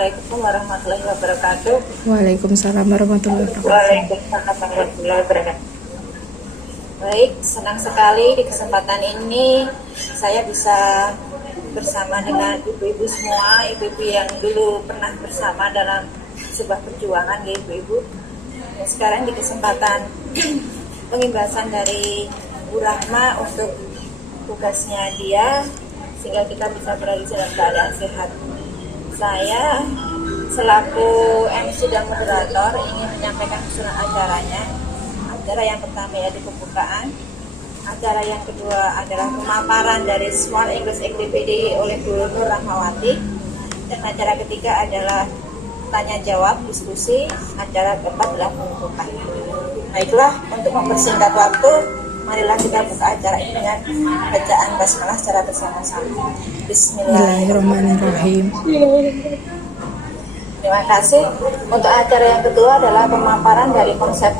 Assalamualaikum warahmatullahi wabarakatuh. Waalaikumsalam warahmatullahi wabarakatuh. Waalaikumsalam warahmatullahi wabarakatuh. Baik, senang sekali di kesempatan ini saya bisa bersama dengan ibu-ibu semua, ibu-ibu yang dulu pernah bersama dalam sebuah perjuangan ya ibu-ibu. Dan sekarang di kesempatan pengimbasan dari Bu Rahma untuk tugasnya dia, sehingga kita bisa berada dalam keadaan sehat. Saya selaku MC dan moderator ingin menyampaikan keseluruhan acaranya. Acara yang pertama yaitu pembukaan, acara yang kedua adalah pemaparan dari Smart English Activity oleh Bu Nur Rahmawati, dan acara ketiga adalah tanya jawab diskusi, acara keempat adalah pembukaan. Baiklah, untuk mempersingkat waktu, marilah kita buka acara ini dengan bacaan basmalah secara bersama-sama. Bismillahirrahmanirrahim. Terima kasih. Untuk acara yang kedua adalah pemaparan dari konsep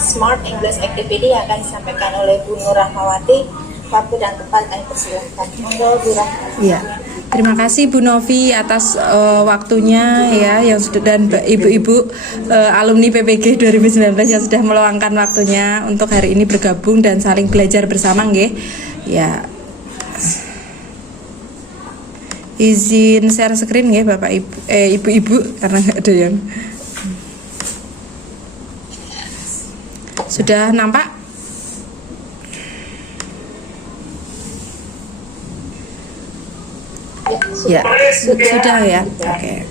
Smart English Activity yang akan disampaikan oleh Bu Nur Rahmawati. Waktu dan tempat kami persilahkan. Monggo Bu Rahmawati. Ya, terima kasih Bu Novi atas waktunya ya, yang sudah, dan ibu-ibu alumni PPG 2019 yang sudah meluangkan waktunya untuk hari ini bergabung dan saling belajar bersama nggih. Ya. Izin share screen ya Bapak Ibu, ibu-ibu karena nggak ada yang sudah nampak. Ya, sudah ya. Oke.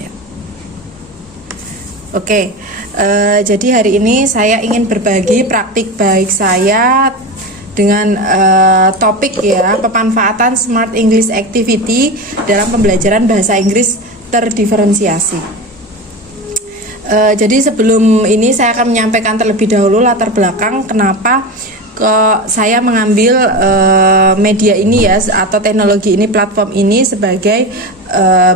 Ya. Oke. Jadi hari ini saya ingin berbagi praktik baik saya dengan topik ya, pemanfaatan Smart English Activity dalam pembelajaran bahasa Inggris terdiferensiasi. Jadi sebelum ini saya akan menyampaikan terlebih dahulu latar belakang kenapa saya mengambil media ini ya, atau teknologi ini, platform ini sebagai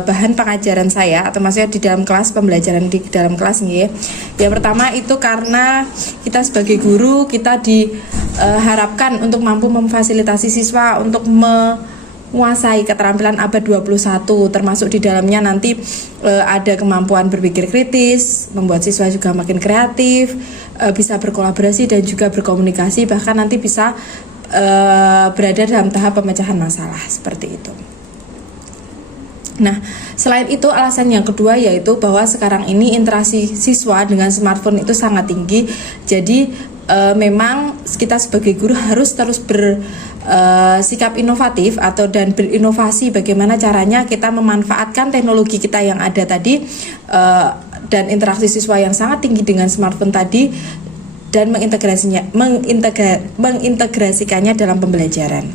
bahan pengajaran saya, atau maksudnya di dalam kelas, pembelajaran di dalam kelas nih. Yang pertama itu karena kita sebagai guru, kita diharapkan untuk mampu memfasilitasi siswa untuk menguasai keterampilan abad 21, termasuk di dalamnya nanti ada kemampuan berpikir kritis, membuat siswa juga makin kreatif, bisa berkolaborasi dan juga berkomunikasi, bahkan nanti bisa berada dalam tahap pemecahan masalah seperti itu. Nah, selain itu alasan yang kedua yaitu bahwa sekarang ini interaksi siswa dengan smartphone itu sangat tinggi. Jadi memang kita sebagai guru harus terus bersikap inovatif dan berinovasi bagaimana caranya kita memanfaatkan teknologi kita yang ada tadi, dan interaksi siswa yang sangat tinggi dengan smartphone tadi, dan mengintegrasikannya dalam pembelajaran.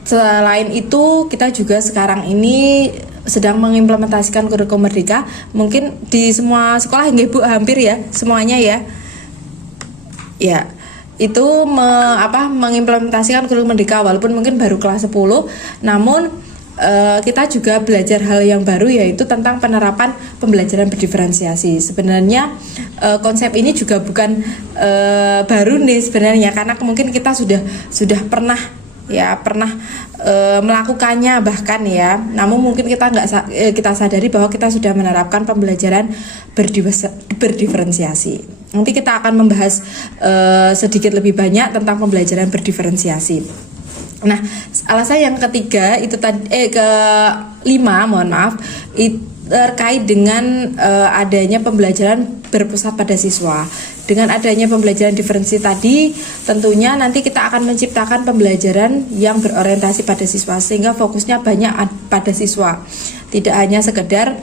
Selain itu, kita juga sekarang ini sedang mengimplementasikan kurikulum Merdeka. Mungkin di semua sekolah nggih Bu, hampir ya semuanya ya. Ya, itu mengimplementasikan kurikulum Merdeka, walaupun mungkin baru kelas 10, namun kita juga belajar hal yang baru, yaitu tentang penerapan pembelajaran berdiferensiasi. Sebenarnya konsep ini juga bukan baru nih sebenarnya, karena mungkin kita sudah pernah melakukannya bahkan ya. Namun mungkin kita sadari bahwa kita sudah menerapkan pembelajaran berdiferensiasi. Nanti kita akan membahas sedikit lebih banyak tentang pembelajaran berdiferensiasi. Nah, alasan yang ketiga itu kelima, mohon maaf, terkait dengan adanya pembelajaran berpusat pada siswa. Dengan adanya pembelajaran diferensi tadi, tentunya nanti kita akan menciptakan pembelajaran yang berorientasi pada siswa, sehingga fokusnya banyak pada siswa, tidak hanya sekedar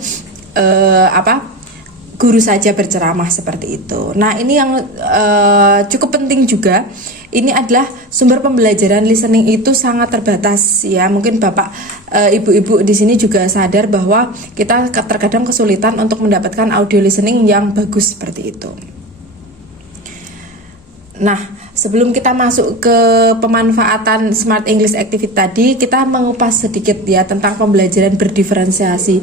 guru saja berceramah seperti itu. Nah, ini yang cukup penting juga. Ini adalah sumber pembelajaran listening itu sangat terbatas ya. Mungkin Bapak, Ibu-ibu di sini juga sadar bahwa kita terkadang kesulitan untuk mendapatkan audio listening yang bagus seperti itu. Nah, sebelum kita masuk ke pemanfaatan Smart English Activity tadi, kita mengupas sedikit ya tentang pembelajaran berdiferensiasi,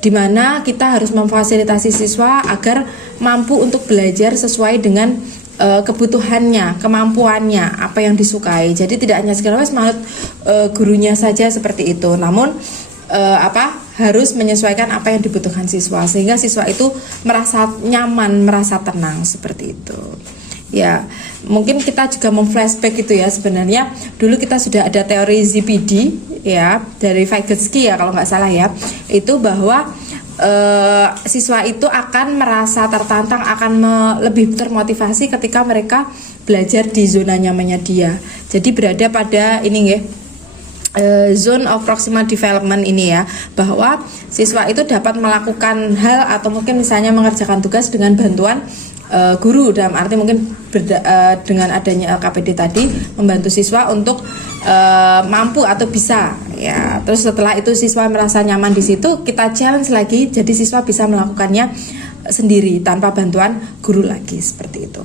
di mana kita harus memfasilitasi siswa agar mampu untuk belajar sesuai dengan kebutuhannya, kemampuannya, apa yang disukai. Jadi tidak hanya sekedar manut gurunya saja seperti itu, namun harus menyesuaikan apa yang dibutuhkan siswa sehingga siswa itu merasa nyaman, merasa tenang seperti itu. Ya, mungkin kita juga memflashback itu ya, sebenarnya dulu kita sudah ada teori ZPD ya dari Vygotsky ya kalau nggak salah ya, itu bahwa siswa itu akan merasa tertantang, akan lebih termotivasi ketika mereka belajar di zona nyamannya dia. Jadi berada pada ini ya, zone of proximal development ini ya, bahwa siswa itu dapat melakukan hal atau mungkin misalnya mengerjakan tugas dengan bantuan guru, dalam arti mungkin dengan adanya LKPD tadi membantu siswa untuk mampu atau bisa ya. Terus setelah itu siswa merasa nyaman di situ, kita challenge lagi, jadi siswa bisa melakukannya sendiri tanpa bantuan guru lagi seperti itu.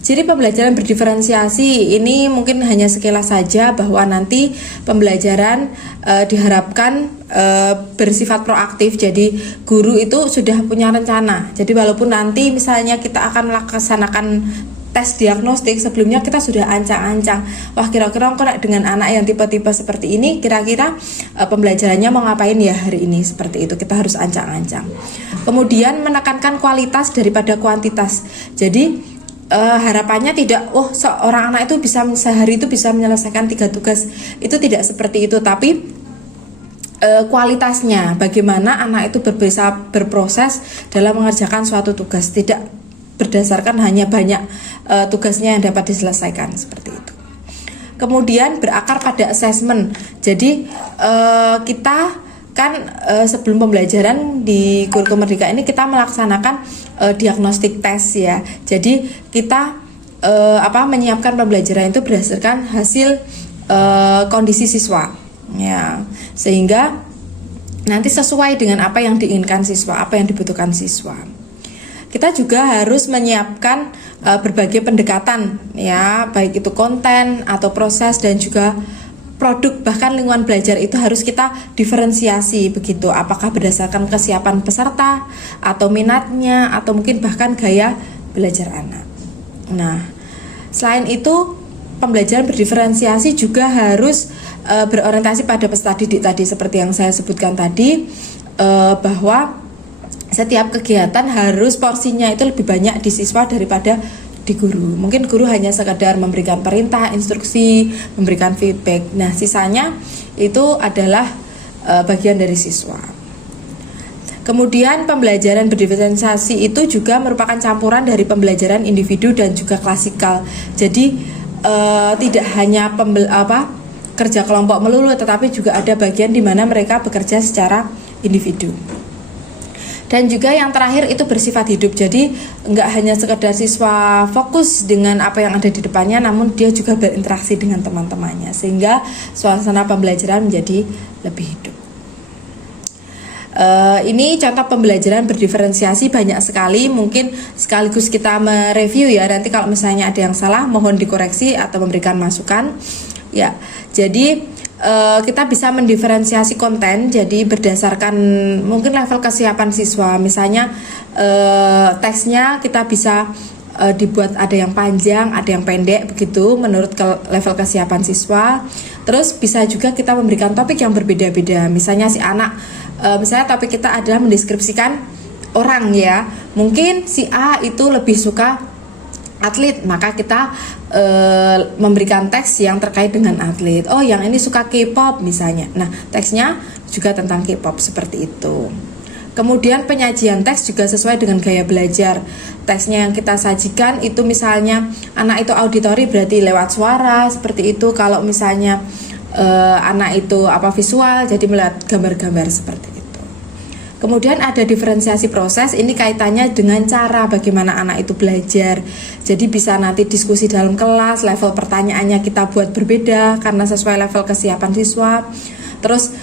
Jadi pembelajaran berdiferensiasi ini mungkin hanya sekilas saja, bahwa nanti pembelajaran diharapkan bersifat proaktif. Jadi guru itu sudah punya rencana. Jadi walaupun nanti misalnya kita akan melaksanakan tes diagnostik, sebelumnya kita sudah ancang-ancang, wah kira-kira dengan anak yang tipe-tipe seperti ini, kira-kira pembelajarannya mau ngapain ya hari ini, seperti itu. Kita harus ancang-ancang. Kemudian menekankan kualitas daripada kuantitas. Jadi harapannya tidak, seorang anak itu bisa sehari itu bisa menyelesaikan 3 tugas. Itu tidak seperti itu, tapi kualitasnya, bagaimana anak itu bisa berproses dalam mengerjakan suatu tugas, tidak berdasarkan hanya banyak tugasnya yang dapat diselesaikan, seperti itu. Kemudian berakar pada assessment. Jadi kita kan sebelum pembelajaran di kurikulum Merdeka ini kita melaksanakan diagnostik tes ya. Jadi kita menyiapkan pembelajaran itu berdasarkan hasil kondisi siswa ya, sehingga nanti sesuai dengan apa yang diinginkan siswa, apa yang dibutuhkan siswa. Kita juga harus menyiapkan berbagai pendekatan ya, baik itu konten atau proses dan juga produk, bahkan lingkungan belajar itu harus kita diferensiasi begitu, apakah berdasarkan kesiapan peserta atau minatnya atau mungkin bahkan gaya belajar anak. Nah, selain itu pembelajaran berdiferensiasi juga harus berorientasi pada peserta didik tadi, seperti yang saya sebutkan tadi, bahwa setiap kegiatan harus porsinya itu lebih banyak di siswa daripada di guru. Mungkin guru hanya sekadar memberikan perintah, instruksi, memberikan feedback. Nah, sisanya itu adalah bagian dari siswa. Kemudian pembelajaran berdiferensiasi itu juga merupakan campuran dari pembelajaran individu dan juga klasikal. Jadi tidak hanya kerja kelompok melulu, tetapi juga ada bagian di mana mereka bekerja secara individu. Dan juga yang terakhir itu bersifat hidup. Jadi nggak hanya sekedar siswa fokus dengan apa yang ada di depannya, namun dia juga berinteraksi dengan teman-temannya, sehingga suasana pembelajaran menjadi lebih hidup. Ini contoh pembelajaran berdiferensiasi banyak sekali. Mungkin sekaligus kita mereview ya. Nanti kalau misalnya ada yang salah mohon dikoreksi atau memberikan masukan. Ya, jadi kita bisa mendiferensiasi konten, jadi berdasarkan mungkin level kesiapan siswa. Misalnya teksnya kita bisa dibuat ada yang panjang, ada yang pendek begitu menurut level kesiapan siswa. Terus bisa juga kita memberikan topik yang berbeda-beda. Misalnya si anak, misalnya topik kita adalah mendeskripsikan orang ya. Mungkin si A itu lebih suka atlet, maka kita memberikan teks yang terkait dengan atlet. Oh, yang ini suka K-pop misalnya. Nah, teksnya juga tentang K-pop seperti itu. Kemudian penyajian teks juga sesuai dengan gaya belajar. Teksnya yang kita sajikan itu misalnya anak itu auditori berarti lewat suara seperti itu. Kalau misalnya anak itu visual, jadi melihat gambar-gambar seperti itu. Kemudian ada diferensiasi proses, ini kaitannya dengan cara bagaimana anak itu belajar. Jadi bisa nanti diskusi dalam kelas, level pertanyaannya kita buat berbeda karena sesuai level kesiapan siswa. Terus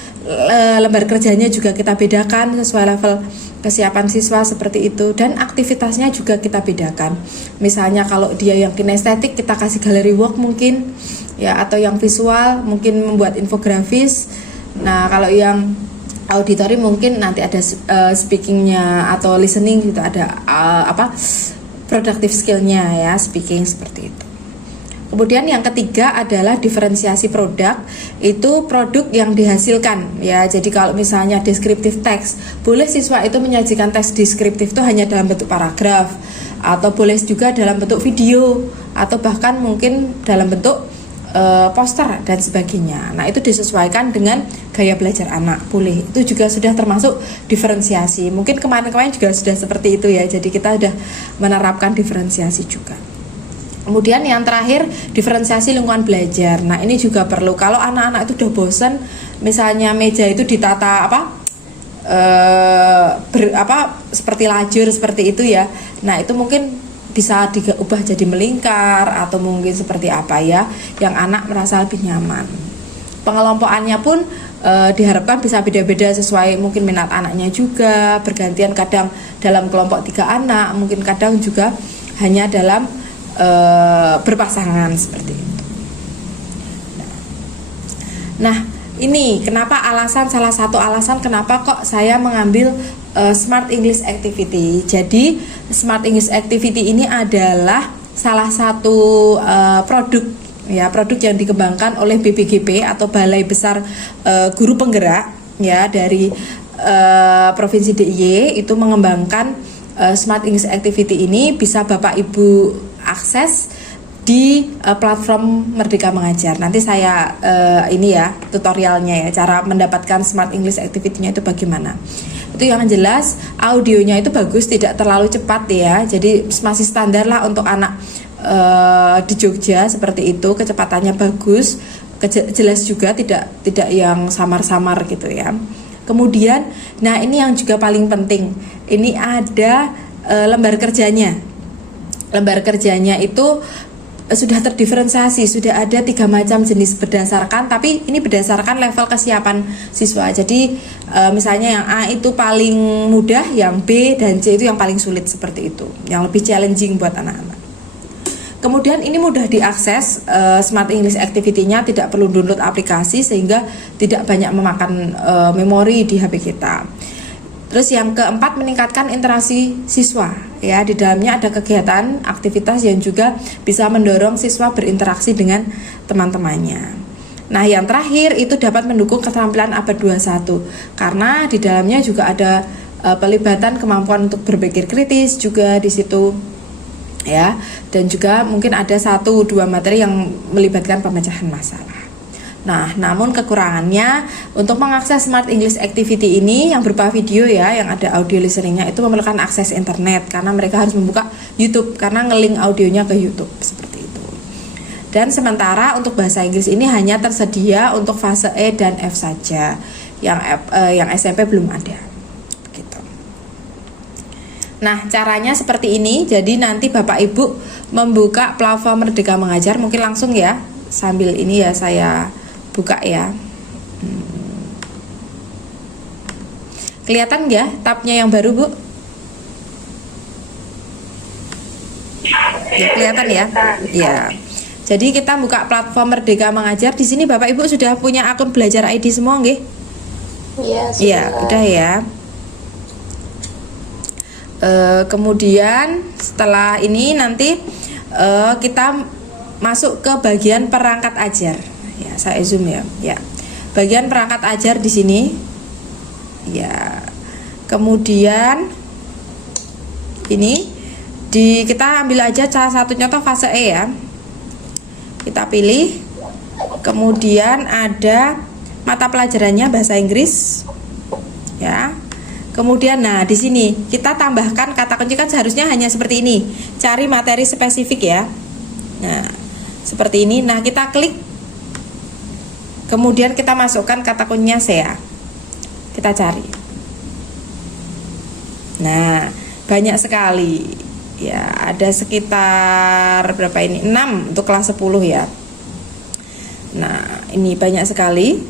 lembar kerjanya juga kita bedakan sesuai level kesiapan siswa seperti itu. Dan aktivitasnya juga kita bedakan. Misalnya kalau dia yang kinestetik kita kasih gallery work mungkin ya, atau yang visual mungkin membuat infografis. Nah, kalau yang auditori mungkin nanti ada speakingnya atau listening gitu, ada productive skillnya ya, speaking seperti itu. Kemudian yang ketiga adalah diferensiasi produk, itu produk yang dihasilkan ya. Jadi kalau misalnya deskriptif teks, boleh siswa itu menyajikan teks deskriptif itu hanya dalam bentuk paragraf, atau boleh juga dalam bentuk video, atau bahkan mungkin dalam bentuk poster dan sebagainya. Nah itu disesuaikan dengan gaya belajar anak, boleh. Itu juga sudah termasuk diferensiasi. Mungkin kemarin-kemarin juga sudah seperti itu ya. Jadi kita sudah menerapkan diferensiasi juga. Kemudian yang terakhir, diferensiasi lingkungan belajar. Nah ini juga perlu. Kalau anak-anak itu udah bosan, misalnya meja itu ditata seperti lajur seperti itu ya. Nah itu mungkin bisa diubah jadi melingkar atau mungkin seperti apa ya, yang anak merasa lebih nyaman. Pengelompokannya pun diharapkan bisa beda-beda sesuai mungkin minat anaknya juga. Bergantian, kadang dalam kelompok 3 anak, mungkin kadang juga hanya dalam berpasangan seperti itu. Nah, ini kenapa salah satu alasan kenapa kok saya mengambil Smart English Activity. Jadi Smart English Activity ini adalah salah satu produk yang dikembangkan oleh BPGP atau Balai Besar Guru Penggerak ya, dari Provinsi DIY. Itu mengembangkan Smart English Activity ini, bisa Bapak Ibu akses di platform Merdeka Mengajar. Nanti saya ini ya tutorialnya ya, cara mendapatkan Smart English Activity-nya itu bagaimana. Itu yang jelas audionya itu bagus, tidak terlalu cepat ya. Jadi masih standar lah untuk anak di Jogja seperti itu, kecepatannya bagus, jelas juga, tidak yang samar-samar gitu ya. Kemudian, nah ini yang juga paling penting, ini ada lembar kerjanya. Lembar kerjanya itu sudah terdiferensiasi, sudah ada 3 macam jenis berdasarkan, tapi ini berdasarkan level kesiapan siswa. Jadi misalnya yang A itu paling mudah, yang B dan C itu yang paling sulit seperti itu, yang lebih challenging buat anak-anak. Kemudian ini mudah diakses, Smart English Activity-nya tidak perlu download aplikasi sehingga tidak banyak memakan memori di HP kita. Terus yang keempat, meningkatkan interaksi siswa ya. Di dalamnya ada kegiatan, aktivitas yang juga bisa mendorong siswa berinteraksi dengan teman-temannya. Nah, yang terakhir itu dapat mendukung keterampilan abad 21 karena di dalamnya juga ada pelibatan kemampuan untuk berpikir kritis juga di situ ya. Dan juga mungkin ada 1-2 materi yang melibatkan pemecahan masalah. Nah, namun kekurangannya untuk mengakses Smart English Activity ini yang berupa video ya, yang ada audio listeningnya, itu memerlukan akses internet karena mereka harus membuka YouTube karena nge-link audionya ke YouTube seperti itu. Dan sementara untuk bahasa Inggris ini hanya tersedia untuk fase E dan F saja, yang SMP belum ada. Begitu. Nah, caranya seperti ini. Jadi nanti Bapak Ibu membuka platform Merdeka Mengajar, mungkin langsung ya, sambil ini ya saya buka ya. Kelihatan ya tabnya yang baru, Bu? Ya, kelihatan ya? Ya. Jadi kita buka platform Merdeka Mengajar. Di sini Bapak Ibu sudah punya akun Belajar ID semua nggih? Iya, Iya, udah ya. Kemudian setelah ini nanti kita masuk ke bagian perangkat ajar. Ya, saya zoom ya. Ya. Bagian perangkat ajar di sini. Ya. Kemudian ini kita ambil aja salah satu contoh fase E ya. Kita pilih. Kemudian ada mata pelajarannya bahasa Inggris. Ya. Kemudian nah di sini kita tambahkan kata kunci, kan seharusnya hanya seperti ini. Cari materi spesifik ya. Nah, seperti ini. Nah, kita klik. Kemudian kita masukkan kata kuncinya SEA. Kita cari. Nah, banyak sekali. Ya, ada sekitar berapa ini? 6 untuk kelas 10 ya. Nah, ini banyak sekali.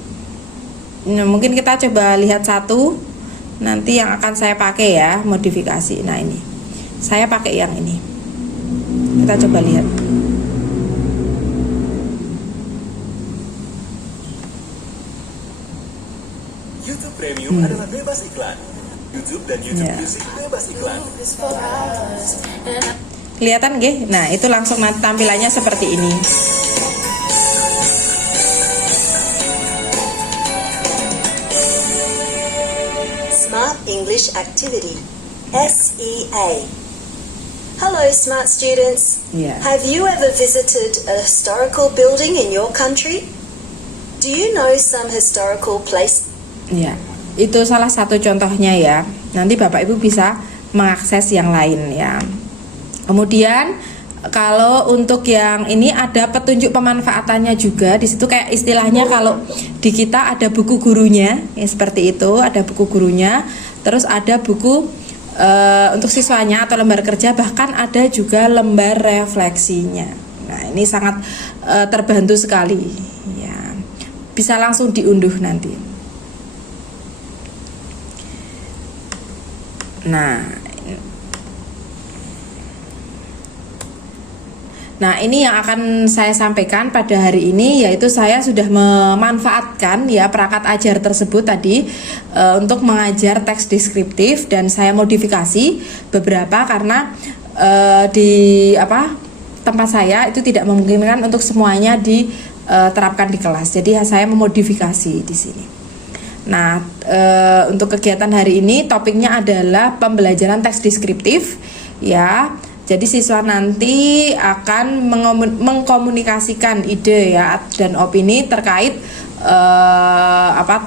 Nah, mungkin kita coba lihat satu. Nanti yang akan saya pakai ya, modifikasi. Nah, ini. Saya pakai yang ini. Kita coba lihat. YouTube Premium adalah bebas iklan. YouTube dan YouTube Music bebas iklan. Kelihatan nggih? Nah, itu langsung nanti tampilannya seperti ini. Smart English Activity, SEA. Hello, smart students. Yeah. Have you ever visited a historical building in your country? Do you know some historical place? Ya, itu salah satu contohnya ya. Nanti Bapak Ibu bisa mengakses yang lain ya. Kemudian kalau untuk yang ini ada petunjuk pemanfaatannya juga di situ, kayak istilahnya kalau di kita ada buku gurunya ya, seperti itu, ada buku gurunya, terus ada buku untuk siswanya atau lembar kerja, bahkan ada juga lembar refleksinya. Nah, ini sangat terbantu sekali ya. Bisa langsung diunduh nanti. Nah, ini yang akan saya sampaikan pada hari ini, yaitu saya sudah memanfaatkan ya perangkat ajar tersebut tadi untuk mengajar teks deskriptif, dan saya modifikasi beberapa karena di tempat saya itu tidak memungkinkan untuk semuanya diterapkan di kelas. Jadi saya memodifikasi di sini. Nah, untuk kegiatan hari ini topiknya adalah pembelajaran teks deskriptif ya. Jadi siswa nanti akan mengkomunikasikan ide ya dan opini terkait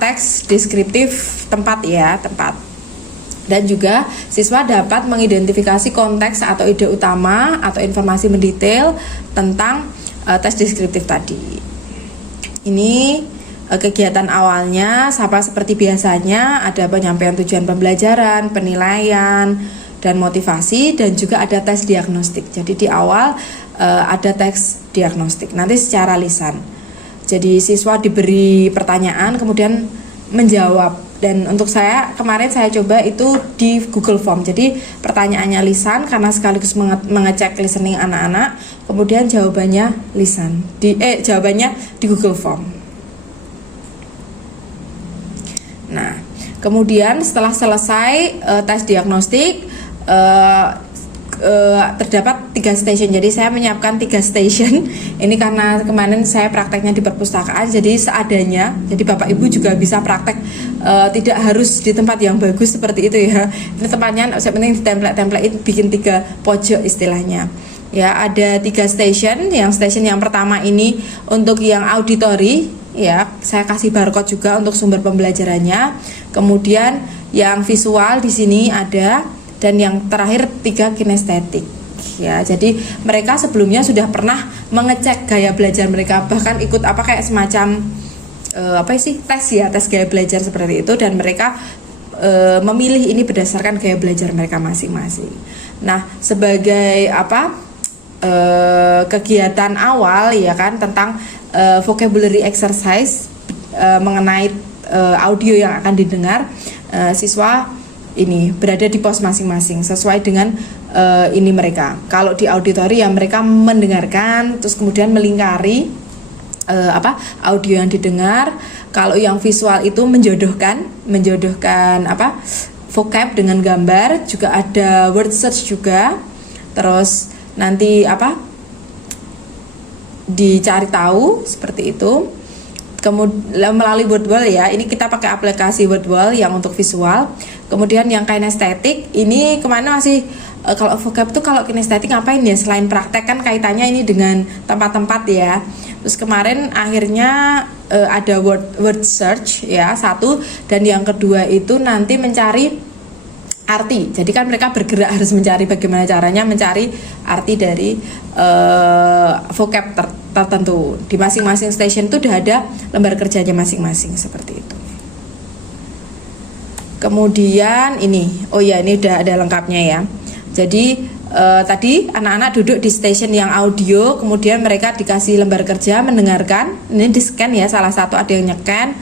teks deskriptif tempat. Dan juga siswa dapat mengidentifikasi konteks atau ide utama atau informasi mendetail tentang teks deskriptif tadi. Ini kegiatan awalnya sama seperti biasanya, ada penyampaian tujuan pembelajaran, penilaian, dan motivasi, dan juga ada tes diagnostik. Jadi di awal ada tes diagnostik, nanti secara lisan. Jadi siswa diberi pertanyaan kemudian menjawab, dan untuk saya kemarin saya coba itu di Google Form. Jadi pertanyaannya lisan karena sekaligus mengecek listening anak-anak, kemudian jawabannya lisan jawabannya di Google Form. Nah, kemudian setelah selesai tes diagnostik, terdapat 3 station. Jadi saya menyiapkan 3 station. Ini karena kemarin saya prakteknya di perpustakaan, jadi seadanya. Jadi Bapak Ibu juga bisa praktek, tidak harus di tempat yang bagus seperti itu ya. Ini tempatnya saya penting di template bikin 3 pojok istilahnya. Ya, ada 3 station. Yang station yang pertama ini untuk yang auditory ya, saya kasih barcode juga untuk sumber pembelajarannya. Kemudian yang visual di sini ada, dan yang terakhir 3 kinestetik ya. Jadi mereka sebelumnya sudah pernah mengecek gaya belajar mereka, bahkan ikut kayak semacam tes gaya belajar seperti itu, dan mereka memilih ini berdasarkan gaya belajar mereka masing-masing. Nah, sebagai kegiatan awal ya kan tentang vocabulary exercise mengenai audio yang akan didengar, siswa ini berada di pos masing-masing sesuai dengan ini mereka. Kalau di auditori ya mereka mendengarkan terus kemudian melingkari audio yang didengar. Kalau yang visual itu menjodohkan vocab dengan gambar, juga ada word search juga. Terus nanti dicari tahu seperti itu. Kemudian melalui Wordwall ya, ini kita pakai aplikasi Wordwall yang untuk visual. Kemudian yang kinestetik ini kemana masih kalau vocab tuh, kalau kinestetik ngapain ya selain praktek, kan kaitannya ini dengan tempat-tempat ya. Terus kemarin akhirnya ada word search ya, 1, dan yang kedua itu nanti mencari arti. Jadi kan mereka bergerak harus mencari bagaimana caranya mencari arti dari vocab tertentu. Di masing-masing station itu udah ada lembar kerjanya masing-masing seperti itu. Kemudian ini udah ada lengkapnya ya. Jadi tadi anak-anak duduk di station yang audio, kemudian mereka dikasih lembar kerja mendengarkan. Ini di scan ya, salah satu ada yang nyekan,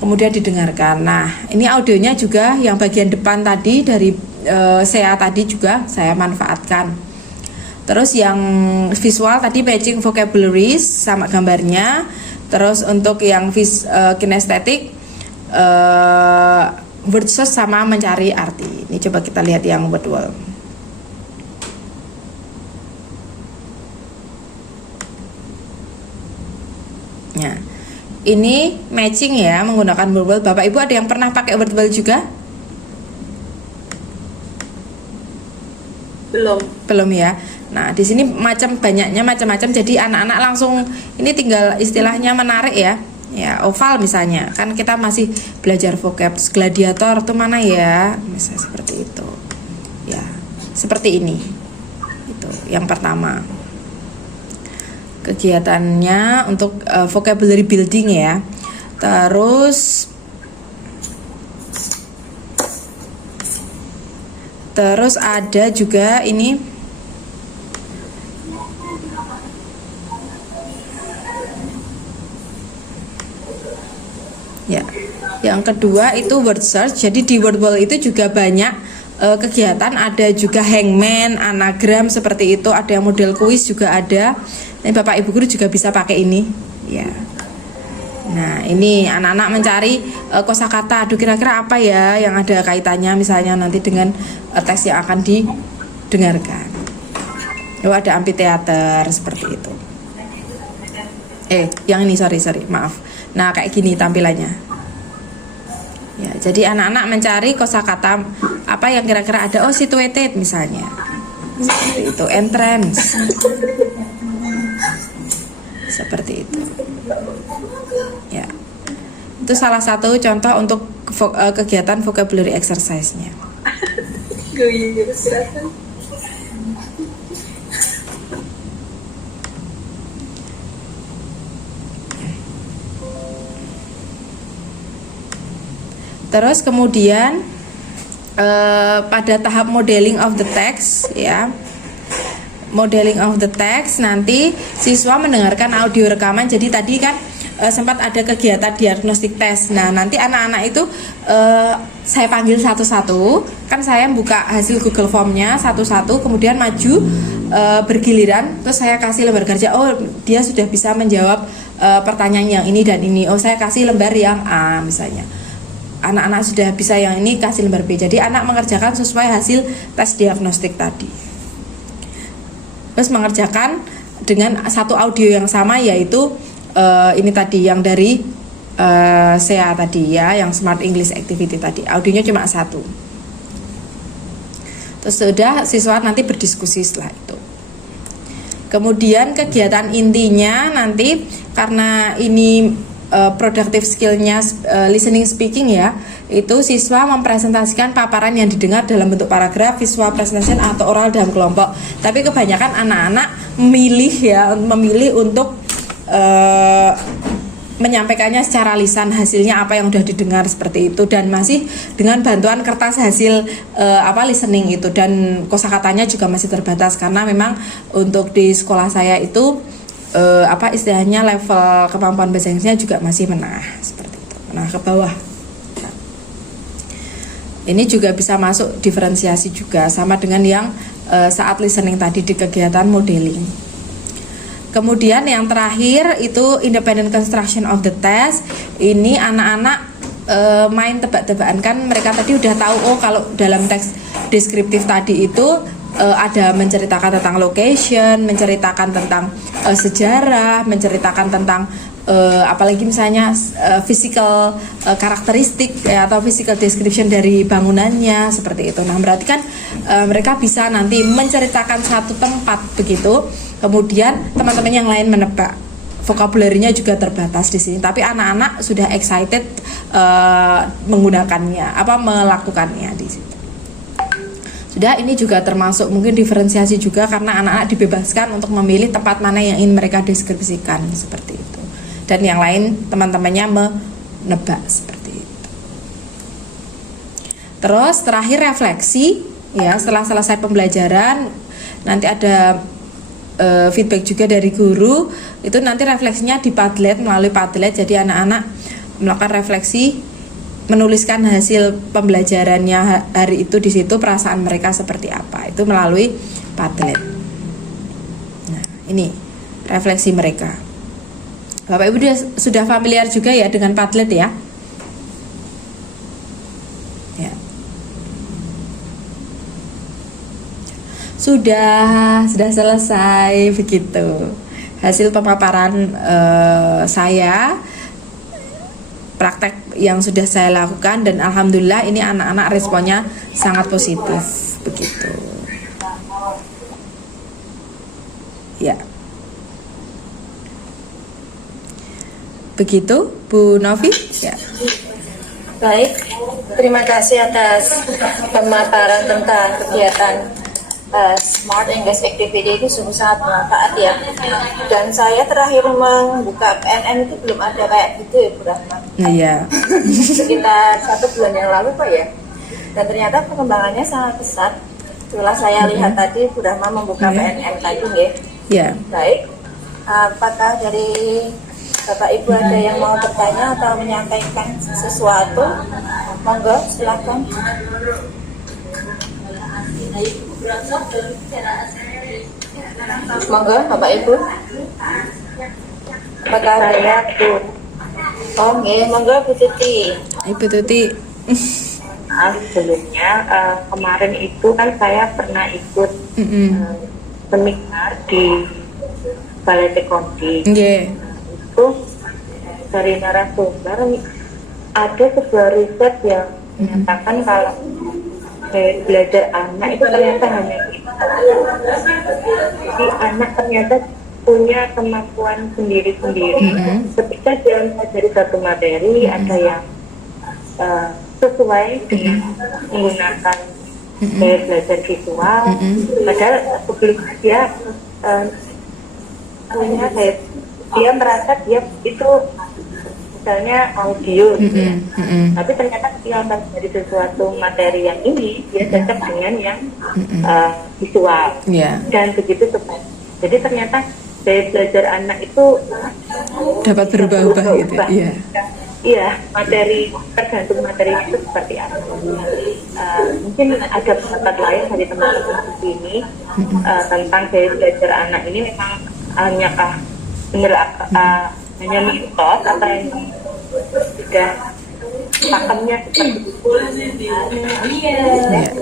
kemudian didengarkan. Nah, ini audionya juga yang bagian depan tadi dari SEA tadi juga saya manfaatkan. Terus yang visual tadi matching vocabularies sama gambarnya. Terus untuk yang kinestetik word search sama mencari arti. Ini coba kita lihat yang Wordwall. ini matching ya menggunakan wordwall. Bapak Ibu ada yang pernah pakai wordwall juga? Belum ya. Nah, di sini banyaknya macam-macam. Jadi anak-anak langsung ini tinggal istilahnya menarik ya. Ya, oval misalnya. Kan kita masih belajar vocab. Gladiator itu mana ya? Misalnya seperti itu. Ya, seperti ini. Itu yang pertama. Kegiatannya untuk vocabulary building ya. Terus ada juga ini ya. Yang kedua itu word search. Jadi di wordwall itu juga banyak kegiatan, ada juga hangman, anagram seperti itu, ada yang model kuis juga ada. Dan Bapak Ibu guru juga bisa pakai ini ya. Nah, ini anak-anak mencari kosakata. Aduh, kira-kira apa ya yang ada kaitannya misalnya nanti dengan teks yang akan didengarkan. Oh, ada amphitheater seperti itu. Yang ini sorry, maaf. Nah, kayak gini tampilannya. Ya, jadi anak-anak mencari kosakata apa yang kira-kira ada. Oh, situated misalnya. Seperti itu, entrance. Seperti itu. Ya. Itu salah satu contoh untuk kegiatan vocabulary exercise-nya. Terus kemudian pada tahap modeling of the text ya. Modeling of the text nanti siswa mendengarkan audio rekaman. Jadi tadi kan sempat ada kegiatan diagnostik tes. Nah, nanti anak-anak itu saya panggil satu-satu. Kan saya buka hasil Google Form-nya satu-satu, kemudian maju bergiliran, terus saya kasih lembar kerja. Oh, dia sudah bisa menjawab pertanyaan yang ini dan ini. Oh, saya kasih lembar yang A misalnya. Anak-anak sudah bisa yang ini, kasih lembar B. Jadi anak mengerjakan sesuai hasil tes diagnostik tadi. Terus mengerjakan dengan satu audio yang sama, yaitu ini tadi yang dari SEA tadi ya, yang Smart English Activity tadi. Audionya cuma satu. Terus sudah siswa nanti berdiskusi setelah itu. Kemudian kegiatan intinya nanti karena ini productive skillnya listening speaking ya, itu siswa mempresentasikan paparan yang didengar dalam bentuk paragraf, visual presentation atau oral dalam kelompok. Tapi kebanyakan anak-anak memilih untuk menyampaikannya secara lisan, hasilnya apa yang sudah didengar seperti itu, dan masih dengan bantuan kertas hasil listening itu, dan kosakatanya juga masih terbatas karena memang untuk di sekolah saya itu istilahnya level kemampuan bahasa Inggrisnya juga masih menengah seperti itu, menengah ke bawah. Nah, ini juga bisa masuk diferensiasi juga sama dengan yang saat listening tadi di kegiatan modeling. Kemudian yang terakhir itu independent construction of the test. Ini anak-anak main tebak-tebakan, kan mereka tadi udah tahu kalau dalam teks deskriptif tadi itu ada menceritakan tentang location, menceritakan tentang sejarah, menceritakan tentang apalagi misalnya physical karakteristik atau physical description dari bangunannya seperti itu. Nah, berarti kan mereka bisa nanti menceritakan satu tempat begitu, kemudian teman-teman yang lain menebak. Vocabulary-nya juga terbatas di sini, tapi anak-anak sudah excited melakukannya di situ. Sudah, ini juga termasuk mungkin diferensiasi juga karena anak-anak dibebaskan untuk memilih tempat mana yang ingin mereka deskripsikan seperti itu. Dan yang lain teman-temannya menebak seperti itu. Terus terakhir refleksi ya, setelah selesai pembelajaran nanti ada feedback juga dari guru. Itu nanti refleksinya di Padlet, melalui Padlet. Jadi anak-anak melakukan refleksi, menuliskan hasil pembelajarannya hari itu di situ, perasaan mereka seperti apa, itu melalui Padlet. Nah, ini refleksi mereka. Bapak Ibu sudah familiar juga ya dengan Padlet ya? Ya. Sudah selesai begitu. Hasil pemaparan saya praktek yang sudah saya lakukan, dan alhamdulillah ini anak-anak responnya sangat positif begitu. Ya. Begitu Bu Novi? Ya. Baik, terima kasih atas pemaparan tentang kegiatan Smart English Activity itu sungguh sangat bermanfaat ya. Dan saya terakhir membuka PNM itu belum ada kayak gitu ya Bu Rahma. Iya. Sekitar 1 bulan yang lalu Pak ya. Dan ternyata perkembangannya sangat pesat. Setelah saya lihat tadi Bu Rahma membuka PNM tadi ya. Ya. Baik, apakah dari Bapak Ibu ada yang mau bertanya atau menyampaikan sesuatu? Monggo, silakan. Monggo, Bapak Ibu. Apakah saya Bu? Oh, nggih, monggo Bu Tuti. Ibu Tuti. Sebelumnya kemarin itu kan saya pernah ikut seminar di Balai Tekomdi. Nggih. Itu dari narasumber ada sebuah riset yang menyatakan kalau belajar anak itu ternyata hanya itu. Jadi anak ternyata punya kemampuan sendiri-sendiri. Ketika dia mempelajari satu materi, ada yang sesuai dengan menggunakan gaya belajar visual, padahal sebelumnya dia punya dia merasa dia itu misalnya audio gitu ya. Tapi ternyata ketika dari sesuatu materi yang ini dia cocok dengan yang visual. Dan begitu tepat. Jadi ternyata gaya belajar anak itu dapat berubah-ubah gitu. Iya. Iya, materi tergantung materinya itu seperti apa. Mungkin ada pendapat lain dari teman-teman di sini tentang gaya belajar anak ini memang hanya mitos atau yang sudah pakemnya seperti itu.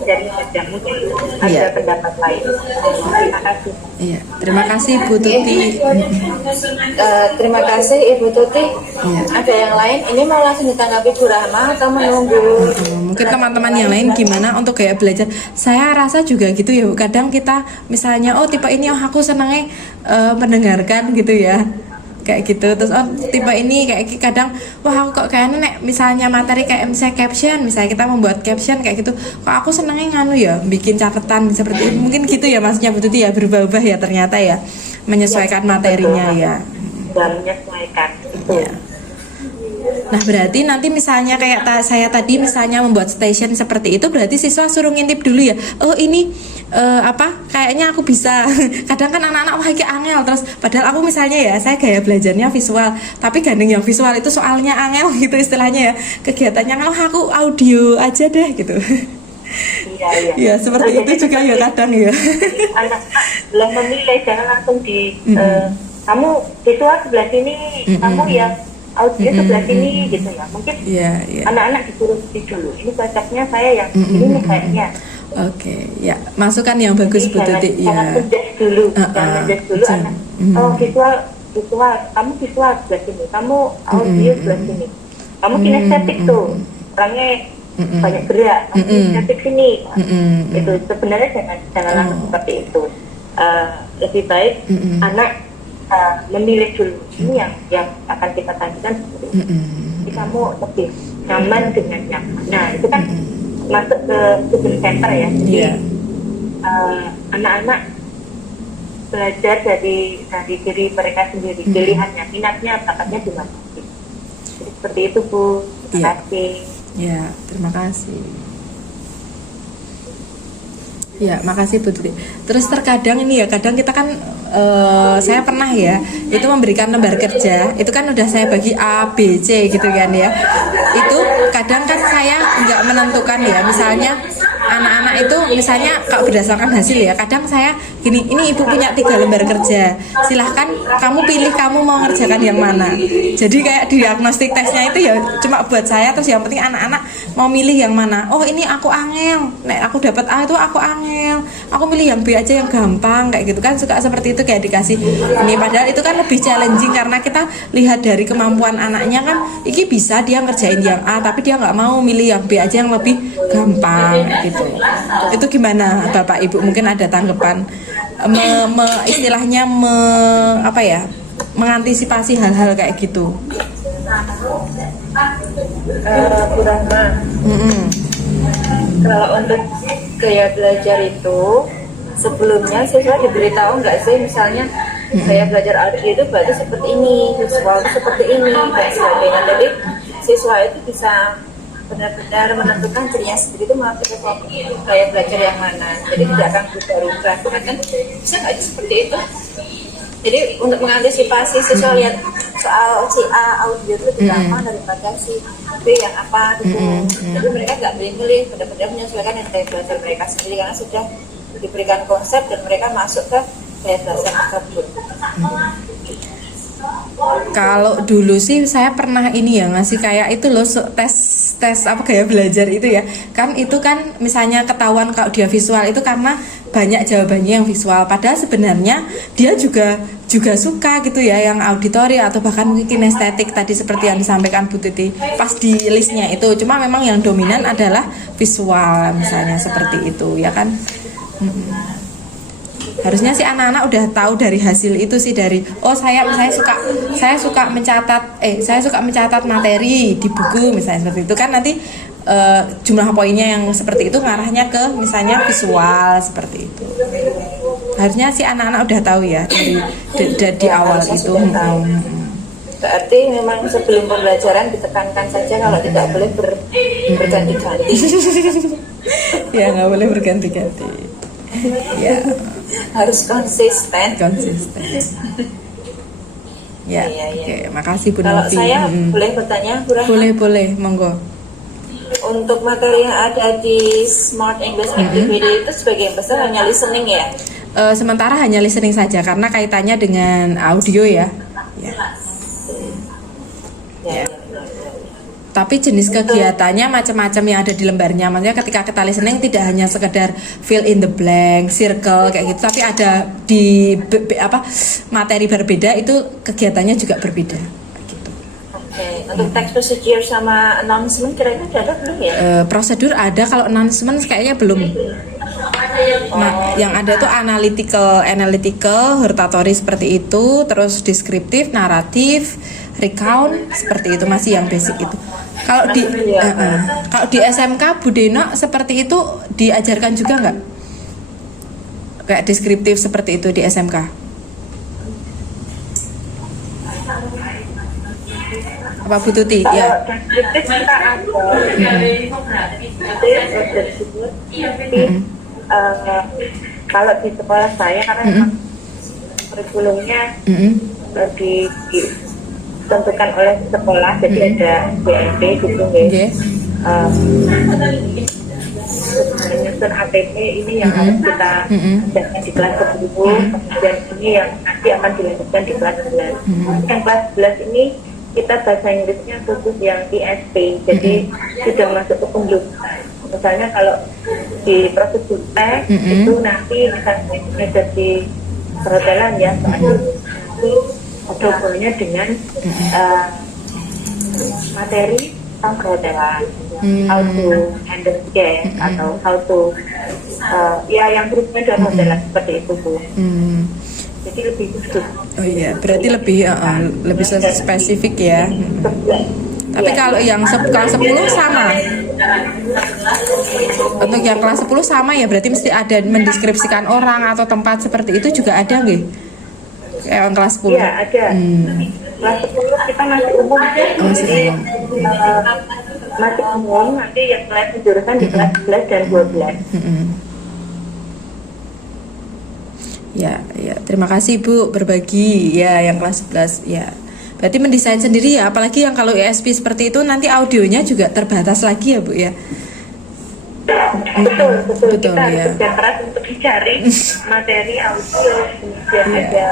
Jadi mungkin ada pendapat lain. Terima kasih. Iya, terima kasih Bu Tuti. Terima kasih Ibu Tuti. Ada yang lain? Ini mau langsung ditanggapi Bu Rahma atau menunggu? Mungkin teman-teman yang lain gimana untuk gaya belajar? Saya rasa juga gitu ya Bu. Kadang kita misalnya tipe ini aku senangnya mendengarkan gitu ya. Kayak gitu, terus tipe ini kayak kadang wah aku kok kayaknya nek misalnya materi kayak misalnya caption, misalnya kita membuat caption kayak gitu, kok aku senangnya nganu ya bikin catatan seperti itu. Mungkin gitu ya maksudnya Bu Tuti ya, berubah-ubah ya ternyata ya, menyesuaikan materinya ya. Menyesuaikan itu. Ya. Nah berarti nanti misalnya kayak saya tadi misalnya membuat station seperti itu, berarti siswa suruh ngintip dulu ya. Oh ini kayaknya aku bisa. Kadang kan anak-anak wah ini angel, terus padahal aku misalnya ya saya gaya belajarnya visual, tapi gandeng yang visual itu soalnya angel gitu istilahnya ya. Kegiatannya kalau aku audio aja deh gitu. Iya. Ya seperti itu juga ya kadang ya. Anak belum memilih, jangan langsung kamu visual sebelah sini, kamu yang audio sebelah sini gitu ya. Mungkin anak-anak disuruh dulu. Ini cocoknya saya yang ini kayaknya. Oke, ya masukan yang bagus Bu Tuti. Jangan menjudge dulu, anak. Oh visual, kamu visual sebelah sini, kamu audio sebelah sini. Kamu kinestetik tuh, orangnya banyak gerak, kamu kinestetik sini. Itu sebenarnya jangan langsung seperti itu. Lebih baik anak memilih dulu ini yang akan kita tanyakan seperti itu. Jadi kamu lebih nyaman dengan yang mana? Itu kan masuk ke student center ya. Jadi anak-anak belajar dari diri mereka sendiri, pilihannya, minatnya, bakatnya di mana. Jadi seperti itu Bu. Terima kasih. Ya, terima kasih. Ya, makasih Bu Tuti. Terus terkadang ini ya, kadang kita kan saya pernah ya, itu memberikan lembar kerja, itu kan udah saya bagi A, B, C gitu kan ya. Itu kadang kan saya nggak menentukan ya, misalnya anak-anak itu misalnya kalau berdasarkan hasil ya, kadang saya gini, ini ibu punya 3 lembar kerja, silahkan kamu pilih kamu mau ngerjakan yang mana. Jadi kayak diagnostik tesnya itu ya cuma buat saya, terus yang penting anak-anak mau milih yang mana. Oh ini aku angel, nek aku dapat A itu aku angel, aku milih yang B aja yang gampang kayak gitu kan, suka seperti itu kayak dikasih ini. Padahal itu kan lebih challenging karena kita lihat dari kemampuan anaknya kan, iki bisa dia ngerjain yang A tapi dia nggak mau milih yang B aja yang lebih gampang gitu. Itu gimana Bapak Ibu, mungkin ada tanggapan istilahnya apa ya, mengantisipasi hal-hal kayak gitu. Bu Rahma, kalau untuk gaya belajar itu sebelumnya siswa diberitahu nggak sih, misalnya gaya belajar audio itu berarti seperti ini, visual itu seperti ini dan sebagainya. Jadi siswa itu bisa benar-benar menentukan dirinya sendiri itu mau gaya belajar yang mana. Jadi tidak akan berubah-ubah. Kan bisa nggak seperti itu? Jadi untuk mengantisipasi siswa lihat soal si A audio itu lebih gampang daripada si B yang apa gitu. Jadi mereka nggak milih-milih, benar-benar menyesuaikan yang gaya belajar mereka sendiri karena sudah diberikan konsep dan mereka masuk ke gaya belajar tersebut. Kalau dulu sih saya pernah ini ya, ngasih kayak itu loh, tes apa gaya belajar itu ya. Kan itu kan misalnya ketahuan kalau dia visual itu karena banyak jawabannya yang visual. Padahal sebenarnya dia juga suka gitu ya yang auditory atau bahkan mungkin kinestetik tadi seperti yang disampaikan Bu Titi pas di listnya itu. Cuma memang yang dominan adalah visual misalnya seperti itu ya kan. Harusnya sih anak-anak udah tahu dari hasil itu sih, dari saya suka mencatat materi di buku misalnya seperti itu kan, nanti jumlah poinnya yang seperti itu ngarahnya ke misalnya visual seperti itu. Harusnya sih anak-anak udah tahu ya dari awal itu. Berarti memang sebelum pembelajaran ditekankan saja kalau tidak boleh berganti-ganti. Ya nggak boleh berganti-ganti. Ya. Harus konsisten. Ya, iya. Oke, makasih Bu Kalau Novi. saya boleh bertanya, Bu Rahma? Boleh, monggo. Untuk materi yang ada di Smart English Activity itu sebagian besar hanya listening ya? Sementara hanya listening saja karena kaitannya dengan audio ya. Ya. Tapi jenis kegiatannya macam-macam yang ada di lembarnya. Maksudnya ketika kita listening tidak hanya sekedar fill in the blank, circle kayak gitu, tapi ada di materi berbeda itu kegiatannya juga berbeda. Gitu. Oke. Untuk text procedure sama announcement kira-kira ada belum ya? Prosedur ada, kalau announcement kayaknya belum. Nah, yang ada tuh analytical, hortatory seperti itu, terus deskriptif, naratif, recount seperti itu, masih yang basic itu. Kalau di SMK Bu Deno seperti itu diajarkan juga nggak? Kayak deskriptif seperti itu di SMK? Apa Bu Tuti? Ya. Deskriptif kita ada. Kalau di sekolah saya karena memang kurikulumnya ditentukan oleh sekolah, jadi ada BNP gitu ya. Menyusun ATP ini yang harus kita ajarkan di kelas 10, kemudian ini yang nanti akan dilanjutkan di kelas 11. Yang kelas 11 ini kita bahasa Inggrisnya khusus yang ISP, jadi sudah masuk ke pembukaan. Misalnya kalau di prosedur teks itu nanti misalnya jadi perhotelan ya, soalnya nanti ada hubungannya dengan materi tentang perhotelan, how to handle guest atau how to yang berhubungan dengan perhotelan seperti itu Bu. Jadi lebih khusus. Oh iya, berarti lebih spesifik ya. Tapi kalau yang kelas 10 sama. Untuk yang kelas 10 sama ya, berarti mesti ada mendeskripsikan orang atau tempat seperti itu juga ada nggih? Kayak yang kelas 10. Iya, ada. Kelas 10 kita masih umum. Jadi masih umum, nanti yang kelas jurusan di kelas 11 dan 12. Ya, terima kasih Bu berbagi ya yang kelas 11 ya. Berarti mendesain sendiri ya, apalagi yang kalau ESP seperti itu nanti audionya juga terbatas lagi ya Bu ya. Betul. Betul, Kita harus ya. kerja keras untuk mencari materi audio, kemudian ada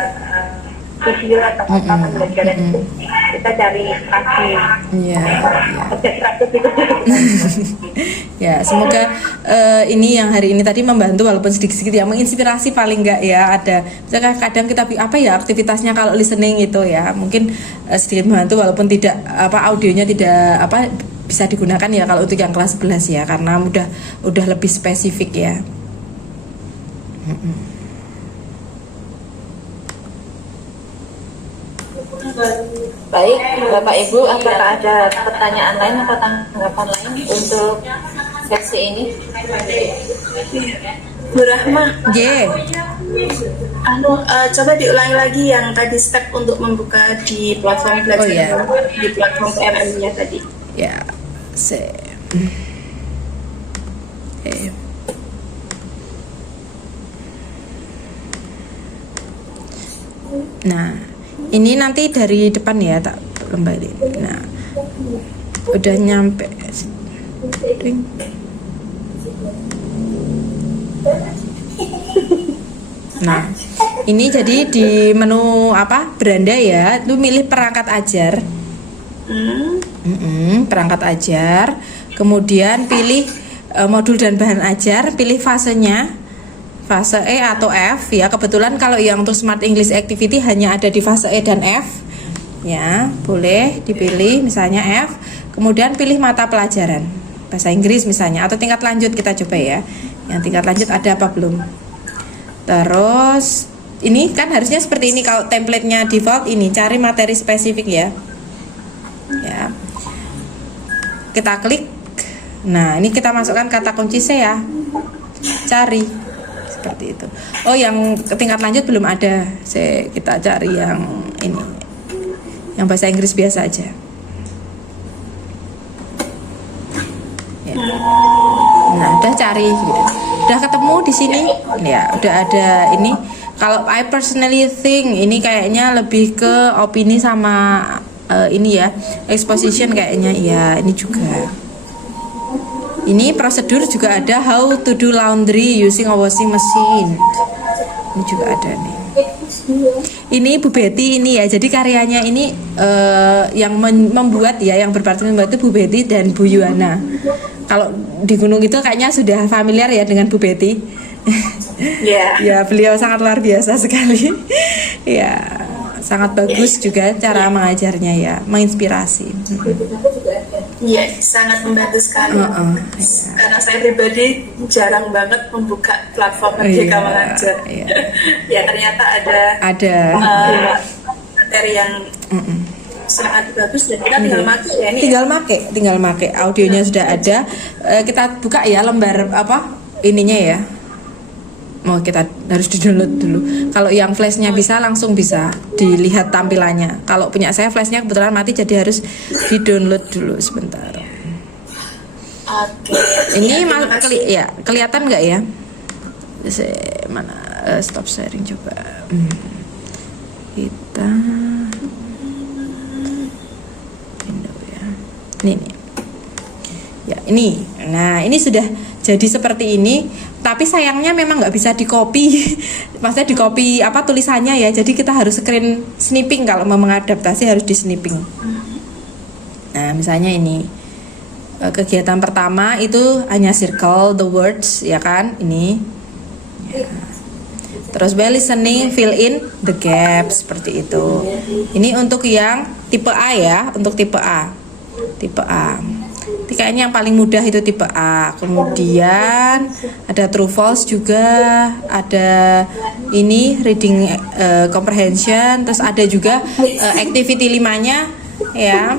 video atau apa pembelajaran itu kita cari lagi. Iya. Kerja keras itu. Ya, semoga ini yang hari ini tadi membantu walaupun sedikit-sedikit ya, menginspirasi paling enggak ya. Ada misalkan kadang kita apa ya aktivitasnya kalau listening itu ya, mungkin sedikit membantu walaupun tidak audionya tidak bisa digunakan ya kalau untuk yang kelas 11 ya, karena udah lebih spesifik ya. Baik, Bapak Ibu, apakah ada pertanyaan lain atau tanggapan lain untuk sesi ini? Bu Rahma, Ye. coba diulangi lagi yang tadi step untuk membuka di platform belajar Oh, iya. di platform PMM-nya tadi. Ya, Nah, ini nanti dari depan ya tak kembali. Nah, udah nyampe. Nah, ini jadi di menu beranda ya, itu milih perangkat ajar. Perangkat ajar, kemudian pilih modul dan bahan ajar, pilih fasenya, fase E atau F ya. Kebetulan kalau yang untuk Smart English Activity hanya ada di fase E dan F ya, boleh dipilih misalnya F, kemudian pilih mata pelajaran bahasa Inggris misalnya, atau tingkat lanjut kita coba ya, yang tingkat lanjut ada apa belum. Terus ini kan harusnya seperti ini, kalau template-nya default ini cari materi spesifik ya. Ya. Kita klik. Nah, ini kita masukkan kata kunci C ya. Cari. Seperti itu. Oh, yang tingkat lanjut belum ada. Kita cari yang ini. Yang bahasa Inggris biasa aja. Ya. Nah, udah cari gitu. Udah ketemu di sini. Ya, udah ada ini. Kalau I personally think ini kayaknya lebih ke opini sama ini ya, exposition kayaknya ya, ini juga. Ini prosedur juga ada, how to do laundry using a washing machine. Ini juga ada nih. Ini Bu Betty ini ya, jadi karyanya ini yang membuat ya, yang berparti membuat itu Bu Betty dan Bu Yuana. Kalau di gunung itu kayaknya sudah familiar ya dengan Bu Betty. Ya, beliau sangat luar biasa sekali. Ya, sangat bagus juga cara mengajarnya ya, menginspirasi. Iya, sangat membantu sekali. Iya. Karena saya pribadi jarang banget membuka platform Merdeka Mengajar. Iya. Ya, ternyata ada materi yang sangat bagus dan kita tinggal pakai ya ini. Tinggal make. Audionya sudah ada. Kita buka ya lembar ininya ya. Mau kita harus di-download dulu. Kalau yang flashnya bisa langsung bisa dilihat tampilannya. Kalau punya saya flashnya kebetulan mati, jadi harus di-download dulu sebentar. Oke. Ini kelihatan nggak ya? Mana stop sharing coba. Kita window ya. Ini. Ya ini. Nah ini sudah jadi seperti ini. Tapi sayangnya memang nggak bisa di-copy. Maksudnya di-copy tulisannya ya. Jadi kita harus screen snipping, kalau mau mengadaptasi harus di snipping. Nah, misalnya ini kegiatan pertama itu hanya circle the words ya kan, ini. Ya. Terus by listening fill in the gaps seperti itu. Ini untuk yang tipe A ya, untuk tipe A. Tipe A. Kayaknya yang paling mudah itu tipe A. Kemudian ada true false juga, ada ini reading comprehension, terus ada juga activity 5-nya ya,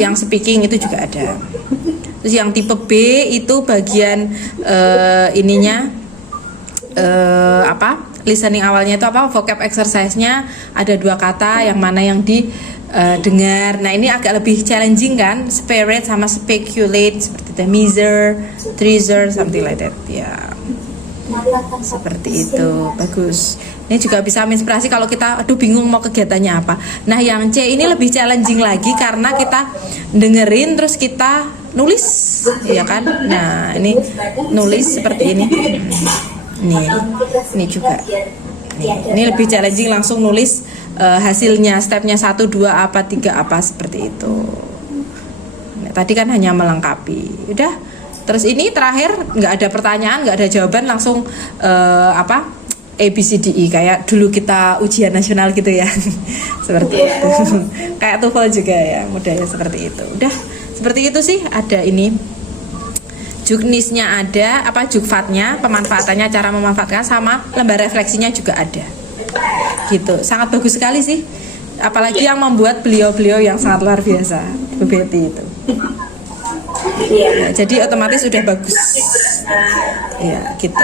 yang speaking itu juga ada. Terus yang tipe B itu bagian ininya listening awalnya itu vocab exercise-nya ada 2 kata, yang mana yang dengar. Nah ini agak lebih challenging kan, spirit sama speculate, seperti the miser, treasure, something like that ya. Seperti itu, bagus. Ini juga bisa menginspirasi kalau kita bingung mau kegiatannya apa. Nah yang C ini lebih challenging lagi karena kita dengerin terus kita nulis, ya kan? Nah, ini nulis seperti ini. Ini juga. Ini lebih challenging, langsung nulis hasilnya, stepnya 1, 2, apa, 3, apa, seperti itu. Nah, tadi kan hanya melengkapi. Udah. Terus ini terakhir nggak ada pertanyaan, nggak ada jawaban, langsung A, B, C, D, E kayak dulu kita ujian nasional gitu ya. Seperti itu. Kayak TOEFL juga ya, mudahnya seperti itu. Udah, seperti itu sih. Ada ini juknisnya ada, jukfatnya, pemanfaatannya, cara memanfaatkan, sama lembar refleksinya juga ada. Gitu. Sangat bagus sekali sih. Apalagi yang membuat beliau-beliau yang sangat luar biasa, Bu Betty itu. Ya, jadi otomatis udah bagus. Ya, gitu.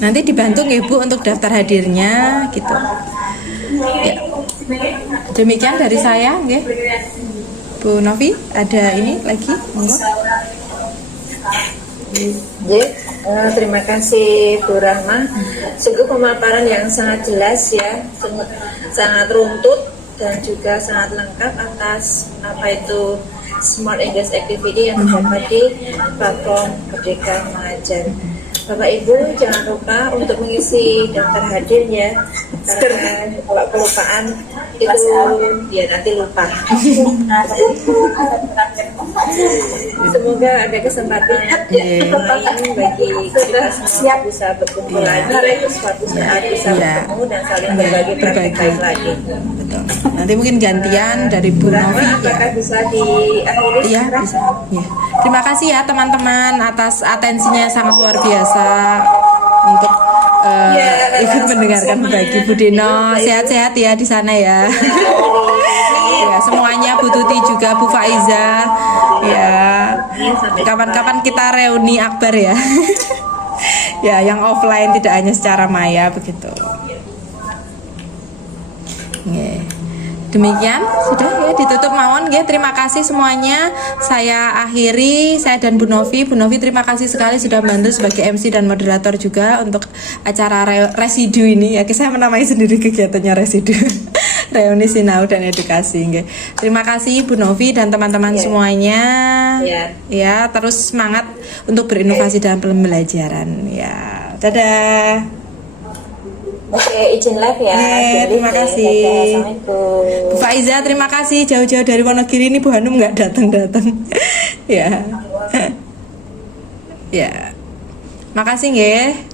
Nanti dibantu nggih Bu untuk daftar hadirnya gitu. Ya. Demikian dari saya nggih. Bu Novi, ada ini lagi? Monggo. Terima kasih Bu Rahma. Sungguh pemaparan yang sangat jelas ya, sangat runtut dan juga sangat lengkap atas apa itu Smart English Activity yang terdapat di platform Merdeka Mengajar. Bapak Ibu jangan lupa untuk mengisi daftar hadir ya, karena kalau kelupaan itu ya nanti lupa. Semoga ada kesempatan yang lain bagi kita semua bisa berkumpul lagi, suatu saat bisa bertemu dan saling berbagi praktik lagi. Betul. Nanti mungkin gantian dari Bu Novi ya. Apakah bisa diakhiri? Iya, bisa. Ya. Terima kasih ya teman-teman atas atensinya yang sangat luar biasa untuk ikut mendengarkan bagi Bu Dino. Sehat-sehat ya di sana ya. Ya, semuanya, Bu Tuti juga, Bu Faiza. Ya. Kapan-kapan kita reuni akbar ya. Ya, yang offline tidak hanya secara maya begitu. Yeah. Demikian sudah ya, ditutup mawon ya. Terima kasih semuanya. Saya akhiri, saya dan Bu Novi. Bu Novi terima kasih sekali sudah membantu sebagai MC dan moderator juga untuk acara residu ini ya. Saya menamai sendiri kegiatannya residu. Reuni Sinau dan Edukasi. Ya. Terima kasih Bu Novi dan teman-teman semuanya. Ya, terus semangat untuk berinovasi dalam pembelajaran ya. Dadah. Oke, izin live ya. Terima kasih. Assalamualaikum. Bu Faiza, terima kasih jauh-jauh dari Wonogiri ini Bu Hanum nggak datang-datang. Ya. Ya. Makasih nggih.